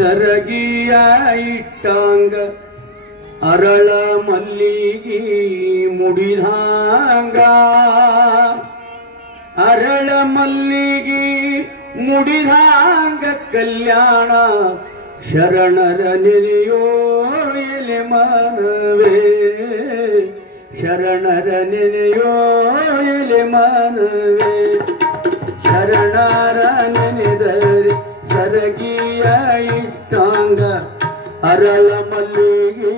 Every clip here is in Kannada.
ಸರಗಿಯ ಇಟ್ಟಾಂಗ ಅರಳ ಮಲ್ಲಿಗಿ ಮುಡಿದಾಂಗ ಅರಳ ಮಲ್ಲಿಗಿ ಮುಡಿದಾಂಗ ಕಲ್ಯಾಣ ಶರಣರ ನೆನೆಯೋ ಎಲೆ ಮನವೇ ಶರಣರ ನೆನೆಯೋ ಎಲೆ ಮನವೇ ಶರಣರ ನೆನೆದರೆ ಸರಗಿಯ ಇಟ್ಟಾಂಗ ಅರಳ ಮಲ್ಲಿಗೆ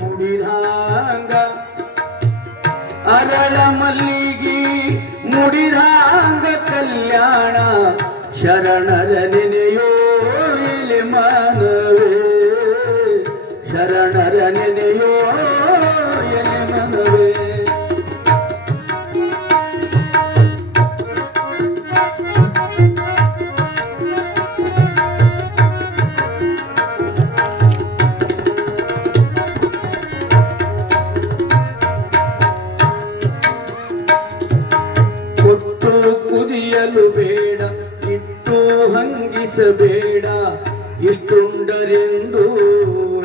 ಮುಡಿದಾಂಗ ಅರಳ ಮಲ್ಲಿಗೆ ಮುಡಿದಾಂಗ ಕಲ್ಯಾಣ ಶರಣರ ನೆನೆಯೋ ಎಲೆ ಮನವೇ ಶರಣರ ನೆನೆಯೋ ಎಲೆ ಮನವೇ ಕೊಟ್ಟು ಕುದಿಯಲು ಬೇಡ ಇಟ್ಟು ಹಂಗಿಸಬೇಡ ಇಷ್ಟುಂಡರೆಂದು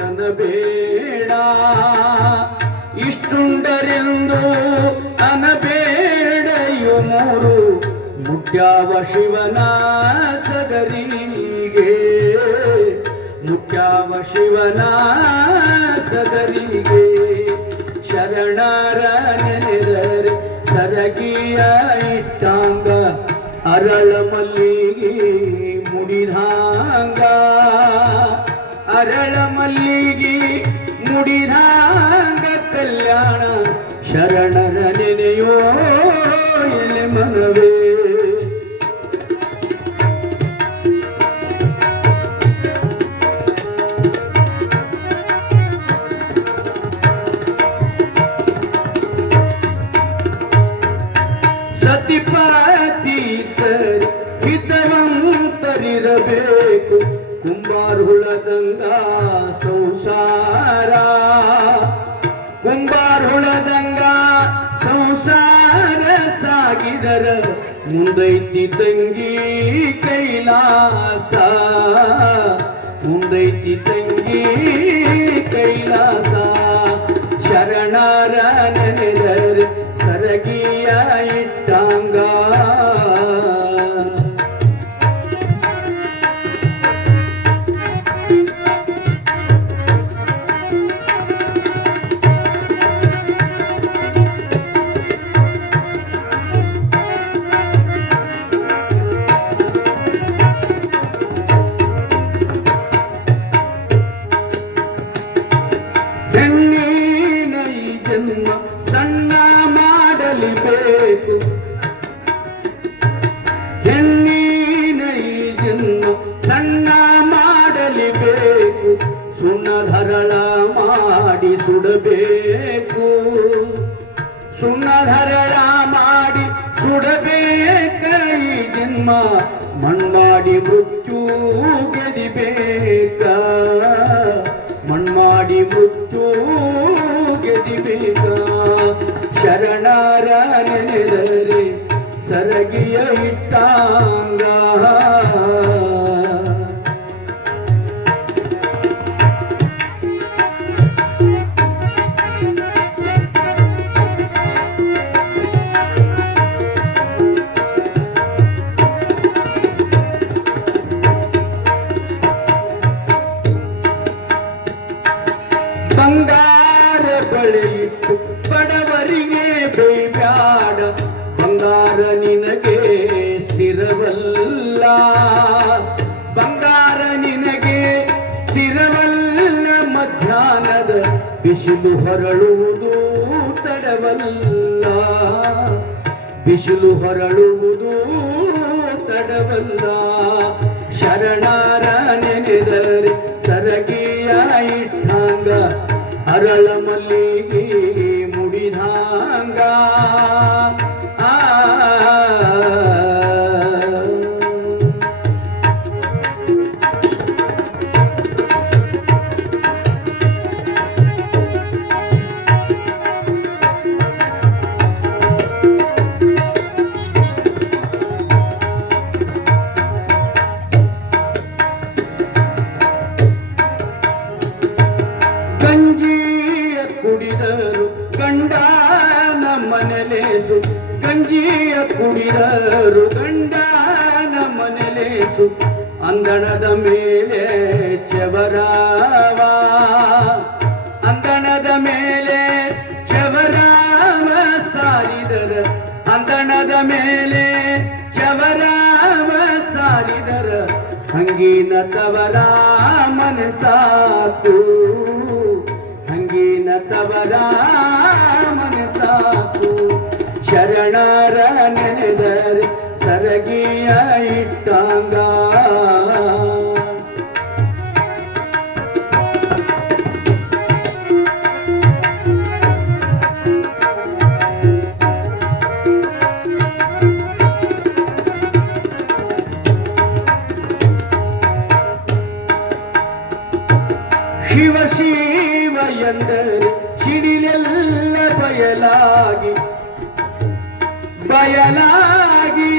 ಅನಬೇಡ ಇಷ್ಟುಂಡರೆಂದು ಅನಬೇಡ ಇವು ಮೂರು ಮುಟ್ಯಾವ ಶಿವನ ಸದರಿಗೆ ಮುಟ್ಯಾವ ಶಿವನ ಸದರಿಗೆ ಶರಣರ ನೆನೆದರೆ ಸರಗಿಯ ಇಟ್ಟಾಂಗ ಅರಳ ಮಲ್ಲಿಗೆ ಮುಡಿದಾಂಗ ಅರಳ ಮಲ್ಲಿಗೆ ಮುಡಿದಾಂಗ ಕಲ್ಯಾಣ ಶರಣರ ನೆನೆಯೋ ಎಲೆ ಮನವೇ ಸತಿಪತೀತರಿ ಹಿತವಂತರಿರಬೇಕು ಕುಂಬಾರುಳದಂಗ ಸಂಸಾರ ಕುಂಬಾರುಳದಂಗ ಸಂಸಾರ ಸಾಗಿದರ ಮುಂದೈತಿ ತಂಗಿ ಕೈಲಾಸ ಮುಂದೈತಿ ತಂಗಿ ಕೈಲಾಸ ಶರಣರ ನೆನೆದರೆ ಸರಗಿಯ ಇಟ್ಟಾಂಗ ಹೆಣ್ಣಿನ ಈ ಜನ್ಮ ಸಣ್ಣ ಮಾಡಲಿಬೇಕು ಹೆಣ್ಣಿನ ಈ ಜನ್ಮ ಸಣ್ಣ ಮಾಡಲಿಬೇಕು ಸುಣ್ಣಧರಳ ಮಾಡಿ ಸುಡಬೇಕು ಸುಣ್ಣಧರಳ ಮಾಡಿ ಸುಡಬೇಕ ಈ ಜನ್ಮ ಮಣ್ಣಾಡಿ ಮೃತ್ಯು ಗೆದಿಬೇಕ ಮಣ್ಣಾಡಿ ಮೃತ್ಯು ಗೆದಿಬೇಕ ಶರಣರ ನೆನೆದರೆ ಸರಗಿಯ ಇಟ್ಟಾಂಗ ಬಂಗಾರ ಬಳೆಯಿಟ್ಟು ಬಡವರಿಗೆ ಬೇಬ್ಯಾಡ ಬಂಗಾರ ನಿನಗೆ ಸ್ಥಿರವಲ್ಲ ಬಂಗಾರ ನಿನಗೆ ಸ್ಥಿರವಲ್ಲ ಮಧ್ಯಾಹ್ನದ ಬಿಸಿಲು ಹೊರಳುವುದು ತಡವಲ್ಲ ಬಿಸಿಲು ಹೊರಳುವುದು ತಡವಲ್ಲ ಶರಣರ ನೆನೆದರೆ ಸರಗಿಯ ಇಟ್ಟಾಂಗ ಅರಳ ಮಲ್ಲಿಗೆ ಮುಡಿದಾಂಗ ಗಂಜಿಯ ಕುಡಿದರು ಗಂಡನ ಮನೆಲೇಸು, ಗಂಜಿಯ ಕುಡಿದರು ಗಂಡನ ಮನೆಲೇಸು, ಅಂದಣದ ಮೇಲೆ ಚವರಾವ, ಅಂದಣದ ಮೇಲೆ ಚವರಾವ ಸಾರಿದರ, ಅಂದಣದ ಮೇಲೆ ಚವರಾವ ಸಾರಿದರ, ಹಂಗಿನ ತವರ ಮನಸಾಕು, ಹಂಗಿನ ತವರ ಮನಸಾಕು. ಶರಣರ ನೆನೆದರೆ ಸರಗಿಯ ಇಟ್ಟಂಗ, ಶಿವ ಶಿವ ಎಂದರೆ ಸಿಡಿಲೆಲ್ಲ ಬಯಲಾಗಿ, ಬಯಲಾಗಿ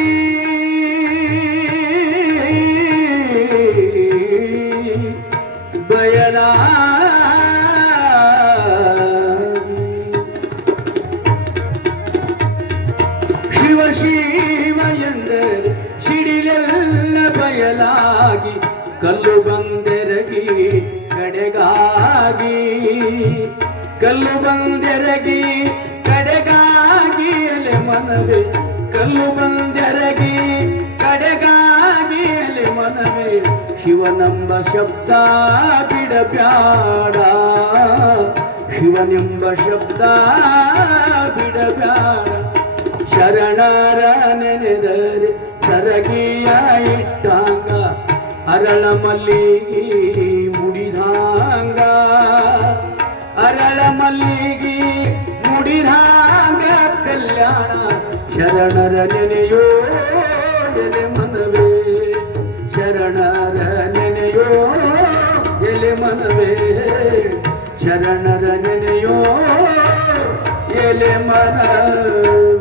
ಶಿವ ಶಿವ ಎಂದರೆ ಸಿಡಿಲೆಲ್ಲ ಬಯಲಾಗಿ, ಕಲ್ಲು ಬಂದೆರಗಿ ಕಡೆಗಾಗಿ, ಕಲ್ಲು ಬಂದೆರಗಿ ಕಡೆಗಾಗಿ ಎಲೆ ಮನವೇ, ಕಲ್ಲು ಬಂದೆರಗಿ ಕಡೆಗಾಗಿ ಎಲೆ ಮನವೇ, ಶಿವನೆಂಬ ಶಬ್ದ ಬಿಡಬ್ಯಾಡ, ಶಿವನೆಂಬ ಶಬ್ದ ಬಿಡಬ್ಯಾಡ. ಶರಣರ ನೆನೆದರೆ ಸರಗಿಯ ಇಟ್ಟಂಗ, ಅರಳ ಮಲ್ಲಿಗೆ ಮುಡಿದಾಂಗ, ಅರಳ ಮಲ್ಲಿಗೆ ಮುಡಿದಾಂಗ ಕಲ್ಯಾಣ. ಶರಣರ ನೆನೆಯೋ ಎಲೆ ಮನವೇ, ಶರಣರ ನೆನೆಯೋ ಎಲೆ ಮನವೇ, ಶರಣರ ನೆನೆಯೋ ಎಲೆ ಮನವೇ.